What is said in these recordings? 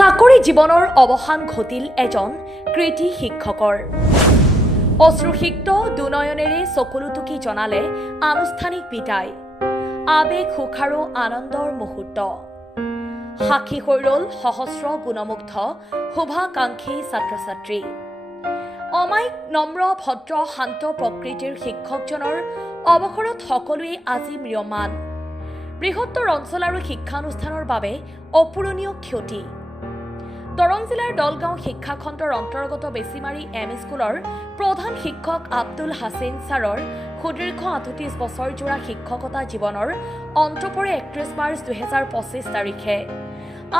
চাকৰি জীৱনৰ অৱসান ঘটিল এজন কৃতি শিক্ষকৰ। অশ্ৰুসিক্ত দুনয়নেৰে চকুলুটুকি জনালে আনুষ্ঠানিক বিদায়। আবেগ সুখ আৰু আনন্দৰ মুহূৰ্ত। সাক্ষী হৈ ৰল সহস্ৰ গুণমুগ্ধ শুভাকাংক্ষী ছাত্ৰ ছাত্ৰী। অমায়িক নম্ৰ ভদ্ৰ শান্ত প্ৰকৃতিৰ শিক্ষকজনৰ অৱসৰত সকলোৱে আজি ম্ৰিয়মান। বৃহত্তৰ অঞ্চল আৰু শিক্ষানুষ্ঠানৰ বাবে অপূৰণীয় ক্ষতি। দৰং জিলাৰ দলগাঁও শিক্ষাখণ্ডৰ অন্তৰ্গত বেছিমাৰী এম স্কুলৰ প্ৰধান শিক্ষক আব্দুল হাছিন ছাৰৰ সুদীৰ্ঘ ৩৮ বছৰজোৰা শিক্ষকতা জীৱনৰ অন্ত পৰে ৩১ মাৰ্চ ২০২৫ তাৰিখে।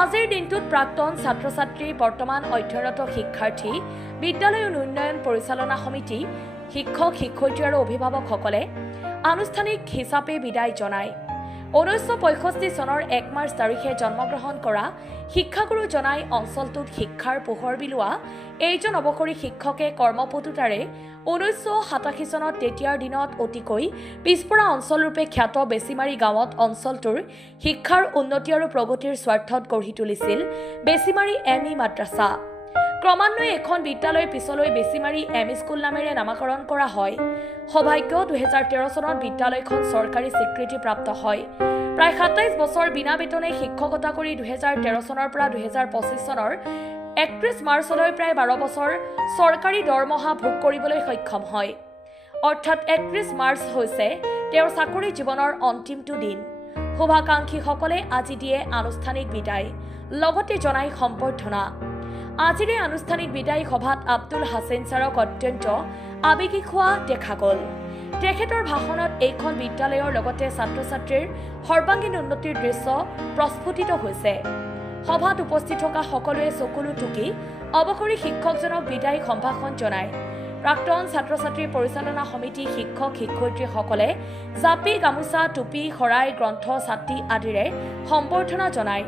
আজিৰ দিনটোত প্ৰাক্তন ছাত্ৰ ছাত্ৰী, বৰ্তমান অধ্যয়নৰত শিক্ষাৰ্থী, বিদ্যালয় উন্নয়ন পৰিচালনা সমিতি, শিক্ষক শিক্ষয়িত্ৰী আৰু অভিভাৱকসকলে আনুষ্ঠানিক হিচাপে বিদায় জনায়। ১৯৬৫ চনৰ ১ মাৰ্চ তাৰিখে জন্মগ্ৰহণ কৰা শিক্ষাগুৰু জনাই অঞ্চলটোত শিক্ষাৰ পোহৰ বিলোৱা এইজন অৱসৰী শিক্ষকে কৰ্মপটুতাৰে ১৯৮৭ চনত তেতিয়াৰ দিনত অতিকৈ পিছপৰা অঞ্চলৰূপে খ্যাত বেছিমাৰী গাঁৱত অঞ্চলটোৰ শিক্ষাৰ উন্নতি আৰু প্ৰগতিৰ স্বাৰ্থত গঢ়ি তুলিছিল বেছিমাৰী এম ই মাদ্ৰাছা। ক্ৰমান্বয়ে এখন বিদ্যালয় পিছলৈ বেছিমাৰী এম ই স্কুল নামেৰে নামাকৰণ কৰা হয়। সৌভাগ্য ২০১৩ চনত বিদ্যালয়খন চৰকাৰী স্বীকৃতিপ্ৰাপ্ত হয়। প্ৰায় ২৭ বছৰ বিনা বেতনে শিক্ষকতা কৰি ২০১৩ চনৰ পৰা ২০২৫ চনৰ ৩১ মাৰ্চলৈ প্ৰায় ১২ বছৰ চৰকাৰী দৰমহা ভোগ কৰিবলৈ সক্ষম হয়। অৰ্থাৎ ৩১ মাৰ্চ হৈছে তেওঁৰ চাকৰি জীৱনৰ অন্তিমটো দিন। শুভাকাংক্ষীসকলে আজি দিয়ে আনুষ্ঠানিক বিদায়, লগতে জনায় সম্বৰ্ধনা। আজিৰ এই আনুষ্ঠানিক বিদায় সভাত আব্দুল হাছিন ছাৰক অত্যন্ত আৱেগিক হোৱা দেখা গ'ল। তেখেতৰ ভাষণত এইখন বিদ্যালয়ৰ লগতে ছাত্ৰ ছাত্ৰীৰ সৰ্বাংগীন উন্নতিৰ দৃশ্য প্ৰস্ফুটিত হৈছে। সভাত উপস্থিত থকা সকলোৱে চকুলুটুকি অৱসৰী শিক্ষকজনক বিদায় সম্ভাষণ জনায়। প্ৰাক্তন ছাত্ৰ ছাত্ৰী পৰিচালনা সমিতি, শিক্ষক শিক্ষয়িত্ৰীসকলে জাপি, গামোচা, টুপি, শৰাই, গ্ৰন্থ, ছাতি আদিৰে সম্বৰ্ধনা জনায়।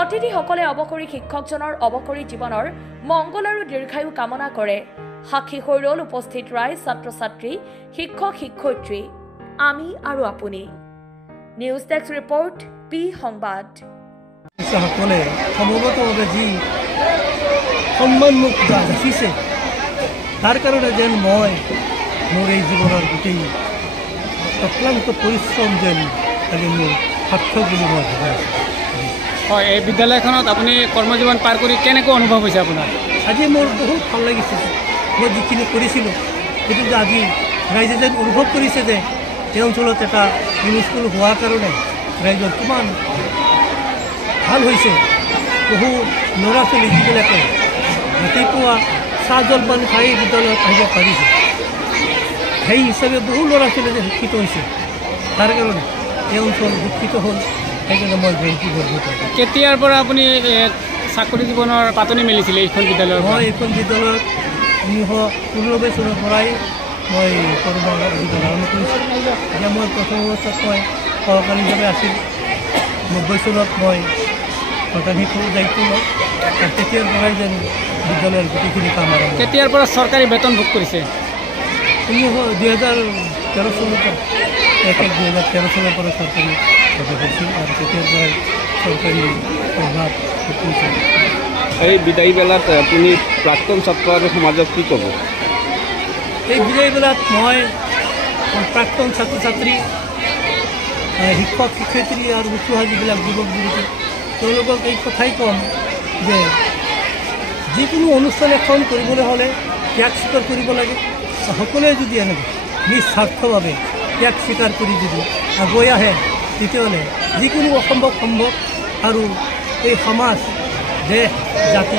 অতিথিসকলে অৱসৰী শিক্ষকজনৰ অৱসৰী জীৱনৰ মংগল আৰু দীৰ্ঘায়ু কামনা কৰে। সাক্ষী হৈ ৰল উপস্থিত ৰাইজ, ছাত্ৰ ছাত্ৰী, শিক্ষক শিক্ষয়িত্ৰী, আমি আৰু আপুনি। নিউজ ডেস্ক ৰিপৰ্ট, পি সংবাদ। সকলে সমবেতভাৱে যি সন্মান মোক যাচিছে, তাৰ কাৰণে যেন মই মোৰ এই জীৱনৰ গোটেই অক্লান্ত পৰিশ্ৰম যেন আজি মোৰ সাৰ্থক বুলি মই ভাবিছোঁ। হয়, এই বিদ্যালয়খনত আপুনি কৰ্মজীৱন পাৰ কৰি কেনেকৈ অনুভৱ হৈছে আপোনাৰ? আজি মোৰ বহুত ভাল লাগিছে। মই যিখিনি কৰিছিলোঁ সেইটো যে আজি ৰাইজে যেন অনুভৱ কৰিছে যে এই অঞ্চলত এটা এম ই স্কুল হোৱাৰ কাৰণে ৰাইজৰ কিমান ভাল হৈছে। বহু ল'ৰা ছোৱালী যিবিলাকে ৰাতিপুৱা চাহ জলপান খাই বিদ্যালয়ত আহিব পাৰিছে, সেই হিচাপে বহু ল'ৰা ছোৱালী যে শিক্ষিত হৈছে, তাৰ কাৰণে এই অঞ্চল শিক্ষিত হ'ল। সেইকাৰণে মই বেছি গৰ্বিত। কেতিয়াৰ পৰা আপুনি চাকৰি জীৱনৰ পাতনি মেলিছিলে এইখন বিদ্যালয়ত? মই এইখন বিদ্যালয়ত ১৯৯৯ চনৰ পৰাই মই কৰ্ম আৰম্ভ কৰিছোঁ। এতিয়া মই প্ৰথম অৱস্থাত মই সহকাৰী হিচাপে আছিলোঁ। ৯০ চনত মই প্ৰধান শিক্ষকৰ দায়িত্ব লওঁ। তেতিয়াৰ পৰাই যেন বিদ্যালয়ৰ গোটেইখিনি কাম আৰম্ভ। কেতিয়াৰ পৰা চৰকাৰী বেতন ভোগ কৰিছে? ২০১৩ চনৰ পৰা ২০১৩ চনৰ পৰা চৰকাৰী কৰিছিল আৰু তেতিয়াৰ পৰাই চৰকাৰী প্ৰভাৱ কৰিছে। এই বিদায়ী বেলাত আপুনি প্ৰাক্তন ছাত্ৰ আৰু সমাজক কি ক'ব? এই বিদায়ী বেলাত মই প্ৰাক্তন ছাত্ৰ ছাত্ৰী, শিক্ষক শিক্ষয়িত্ৰী আৰু উচ্চ যিবিলাক যুৱক যুৱতী, তেওঁলোকক এই কথাই ক'ম যে যিকোনো অনুষ্ঠান এখন কৰিবলৈ হ'লে ত্যাগ স্বীকাৰ কৰিব লাগে। সকলোৱে যদি এনেকৈ নিস্বাৰ্থভাৱে ত্যাগ স্বীকাৰ কৰি যদি আগুৱাই আহে, তেতিয়াহ'লে যিকোনো অসম্ভৱ সম্ভৱ আৰু এই সমাজ, দেশ, জাতি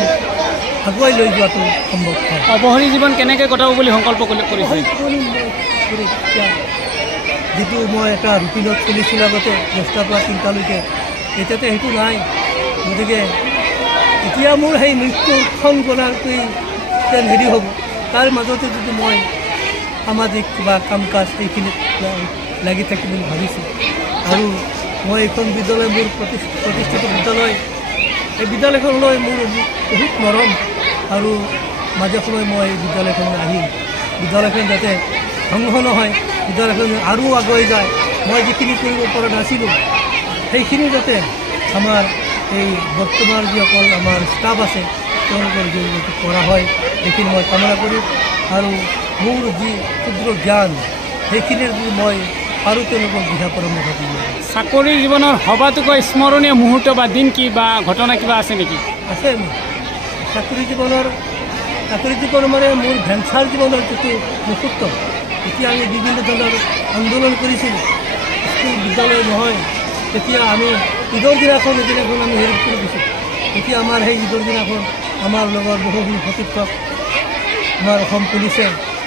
আগুৱাই লৈ যোৱাটো সম্ভৱ হয়। অৱসৰী জীৱন কেনেকৈ কটাব বুলি সংকল্প কৰিছে? যিটো মই এটা ৰুটিনত চলিছিলোঁ আগতে 10টাৰ পৰা 3টালৈকে, এতিয়াতো সেইটো নাই। গতিকে এতিয়া মোৰ সেই মৃত্যুখন গণাকৈ যেন হেৰি হ'ব, তাৰ মাজতে যদি মই সামাজিক কিবা কাম কাজ সেইখিনিত লাগি থাকিম বুলি ভাবিছোঁ। আৰু মই এইখন বিদ্যালয় মোৰ প্ৰতিষ্ঠিত বিদ্যালয়, এই বিদ্যালয়খনলৈ মোৰ বহুত মৰম আৰু মাজে সময়ে মই এই বিদ্যালয়খনলৈ আহিম। বিদ্যালয়খন যাতে ধ্বংস নহয়, বিদ্যালয়খন আৰু আগুৱাই যায়, মই যিখিনি কৰিব পৰা নাছিলোঁ সেইখিনি যাতে আমাৰ এই বৰ্তমান যিসকল আমাৰ ষ্টাফ আছে তেওঁলোকৰ জৰিয়তে কৰা হয় সেইখিনি মই কামনা কৰিম আৰু মোৰ যি ক্ষুদ্ৰ জ্ঞান সেইখিনিৰ যদি মই আৰু তেওঁলোকক দিহা পৰামৰ্শ দিম। চাকৰি জীৱনৰ সবাতোকৈ স্মৰণীয় মুহূৰ্ত বা দিন কি বা ঘটনা কিবা আছে নেকি? আছে মোৰ চাকৰি জীৱনৰ মানে মোৰ ভেঞ্চাৰ জীৱনৰ যিটো মুহূৰ্ত এতিয়া আমি বিভিন্ন ধৰণৰ আন্দোলন কৰিছিলোঁ স্কুল বিদ্যালয় নহয় তেতিয়া আমি ঈদৰ দিনাখন এদিনাখন আমি হেৰি কৰি দিছোঁ এতিয়া আমাৰ সেই ঈদৰ দিনাখন আমাৰ লগত বহুখিনি সতীৰ্থক আমাৰ অসম পুলিচে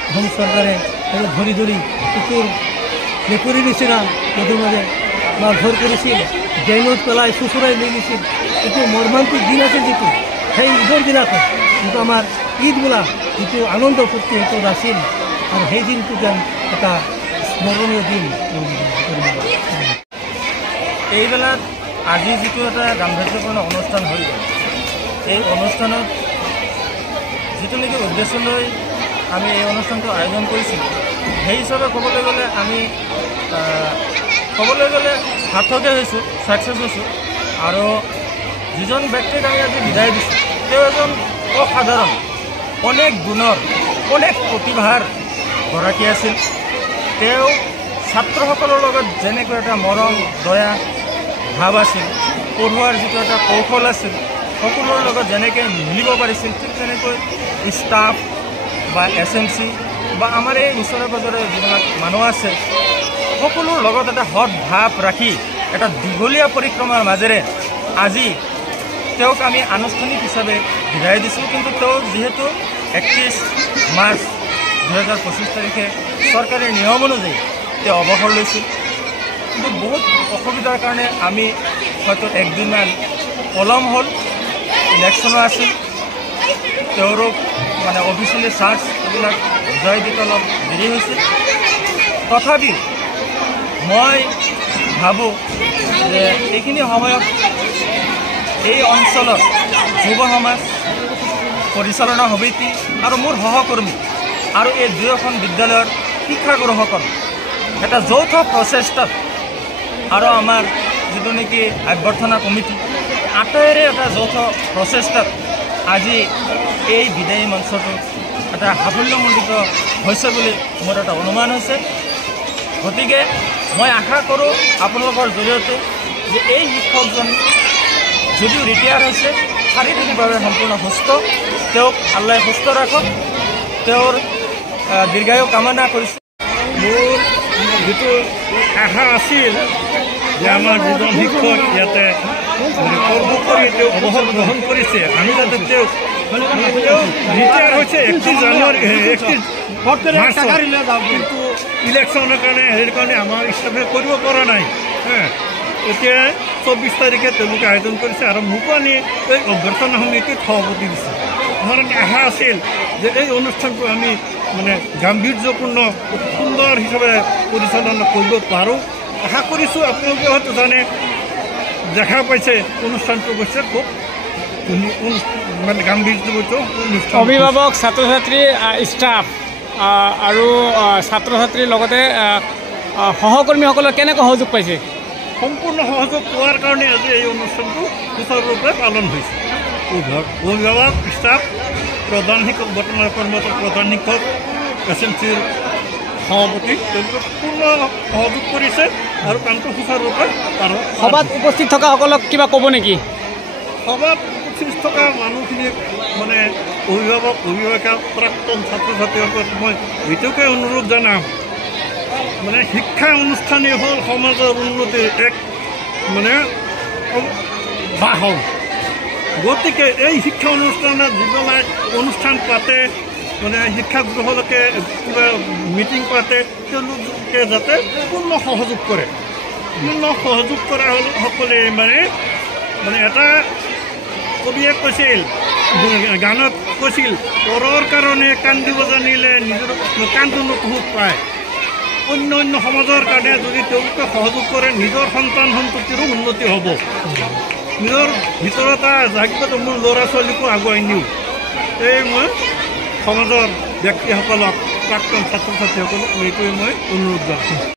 অসম চৰকাৰে ধৰি ধৰি কুকুৰ মেকুৰীৰ নিচিনা মাজে মাজে মাৰধৰ কৰিছিল জেইলত পেলাই চুচুৰাই লৈ গৈছিল এইটো মৰ্মান্তিক দিন আছিল যিটো সেই ঈদৰ দিনাখন যিটো আমাৰ ঈদ বোলা যিটো আনন্দ ফূৰ্তি সেইটো নাছিল আৰু সেই দিনটো যেন এটা স্মৰণীয় দিন। এইবেলাত আজি যিটো এটা গাম্ভীৰ্যপূৰ্ণ অনুষ্ঠান হৈ গ'ল এই অনুষ্ঠানত যিটো নেকি উদ্দেশ্য লৈ আমি এই অনুষ্ঠানটো আয়োজন কৰিছিলোঁ সেই হিচাপে ক'বলৈ গ'লে সাৰ্থকে হৈছোঁ ছাকচেছ হৈছোঁ আৰু যিজন ব্যক্তিক আমি আজি বিদায় দিছোঁ তেওঁ এজন অসাধাৰণ অনেক গুণৰ অনেক প্ৰতিভাৰ গৰাকী আছিল। তেওঁ ছাত্ৰসকলৰ লগত যেনেকৈ এটা মৰম দয়া ভাৱ আছিল পঢ়োৱাৰ যিটো এটা কৌশল আছিল সকলোৰে লগত যেনেকৈ মিলিব পাৰিছিল ঠিক তেনেকৈ ষ্টাফ বা SMC বা আমাৰ এই ওচৰে পাজৰে যিবিলাক মানুহ আছে সকলোৰ লগত এটা সৎ ভাৱ ৰাখি এটা দীঘলীয়া পৰিক্ৰমাৰ মাজেৰে আজি তেওঁক আমি আনুষ্ঠানিক হিচাপে বিদায় দিছোঁ। কিন্তু তেওঁ যিহেতু 31 মাৰ্চ 2025 তাৰিখে চৰকাৰী নিয়ম অনুযায়ী তেওঁ অৱসৰ লৈছিল কিন্তু বহুত অসুবিধাৰ কাৰণে আমি হয়তো একদিনমান পলম হ'ল ইলেকশ্যনো আছিল তেওঁৰো মানে অফিচিয়েলি চাৰ্জ এইবিলাক বুজাই দিতে অলপ দেৰি হৈছিল। তথাপিও মই ভাবোঁ যে এইখিনি সময়ত এই অঞ্চলৰ যুৱ সমাজ পৰিচালনা সমিতি আৰু মোৰ সহকৰ্মী আৰু এই দুয়োখন বিদ্যালয়ৰ শিক্ষাগুৰুসকল এটা যৌথ প্ৰচেষ্টাত আৰু আমাৰ যিটো নেকি অভ্যৰ্থনা কমিটি আটাইৰে এটা যৌথ প্ৰচেষ্টাত আজি এই বিদায়ী মঞ্চটো এটা সাফল্যমণ্ডিত হৈছে বুলি মোৰ এটা অনুমান হৈছে। গতিকে মই আশা কৰোঁ আপোনালোকৰ জৰিয়তে যে এই শিক্ষকজন যদিও ৰিটায়াৰ হৈছে শাৰীৰিকভাৱে সম্পূৰ্ণ সুস্থ তেওঁক আল্লাই সুস্থ ৰাখক তেওঁৰ দীৰ্ঘায়ু কামনা কৰিছোঁ। মোৰ যিটো আশা আছিল যে আমাৰ যিজন শিক্ষক ইয়াতে কৰ্ম কৰি তেওঁ অৱসৰ গ্ৰহণ কৰিছে আমি যাতে তেওঁক ৰিটায়াৰ হৈছে 31 জানুৱাৰী 31 মাৰ্চত কিন্তু ইলেকশ্যনৰ কাৰণে হেৰিৰ কাৰণে আমাৰ ষ্টাফে কৰিব পৰা নাই এতিয়া 24 তাৰিখে তেওঁলোকে আয়োজন কৰিছে আৰু মোকো আনি এই অভ্যৰ্থনা সমিতিত সভাপতি দিছে। আমাৰ আশা আছিল যে এই অনুষ্ঠানটো আমি মানে গাম্ভীৰ্যপূৰ্ণ সুন্দৰ হিচাপে পৰিচালনা কৰিব পাৰোঁ। আশা কৰিছোঁ আপোনালোকে হয়তো জানে দেখা পাইছে অনুষ্ঠানটো গৈছে খুব মানে গাম্ভীৰ্যপূৰ্ণ অনুষ্ঠান। অভিভাৱক ছাত্ৰ ছাত্ৰী ষ্টাফ আৰু ছাত্ৰ ছাত্ৰীৰ লগতে সহকৰ্মীসকলে কেনেকৈ সহযোগ পাইছে? সম্পূৰ্ণ সহযোগ পোৱাৰ কাৰণে আজি এই অনুষ্ঠানটো সুচাৰুৰূপে পালন হৈছে। অভিভাৱক ষ্টাফ প্ৰধান শিক্ষক বৰ্তমান কৰ্মৰত প্ৰধান শিক্ষক SMCৰ সভাপতি তেওঁলোকে পূৰ্ণ সহযোগ কৰিছে আৰু কামটো সুচাৰুৰূপে পালন। সভাত উপস্থিত থকাসকলক কিবা ক'ব নেকি? সভাত উপস্থিত থকা মানুহখিনিক মানে অভিভাৱিকা প্ৰাক্তন ছাত্ৰ ছাত্ৰীসকলক মই এইটোকে অনুৰোধ জনাম মানে শিক্ষা অনুষ্ঠানেই হ'ল সমাজৰ উন্নতিৰ এক মানে বাহন। গতিকে এই শিক্ষা অনুষ্ঠানত যিবিলাক অনুষ্ঠান পাতে মানে শিক্ষাগুৰুসকলে কিবা মিটিং পাতে তেওঁলোকে যাতে পূৰ্ণ সহযোগ কৰে। পূৰ্ণ সহযোগ কৰা সকলে মানে এটা কবিয়ে কৈছিল গানত কৈছিল পৰৰ কাৰণে কান্দিব জানিলে নিজৰ কান্দোনো সুখ পায়। অন্য সমাজৰ কাৰণে যদি তেওঁলোকে সহযোগ কৰে নিজৰ সন্তান সন্ততিৰো উন্নতি হ'ব। নিজৰ ভিতৰত জাগিত মোৰ ল'ৰা ছোৱালীকো আগুৱাই নিওঁ এই মই সমাজৰ ব্যক্তিসকলক প্ৰাক্তন ছাত্ৰ ছাত্ৰীসকলক এইটোৱে মই অনুৰোধ জনাইছোঁ।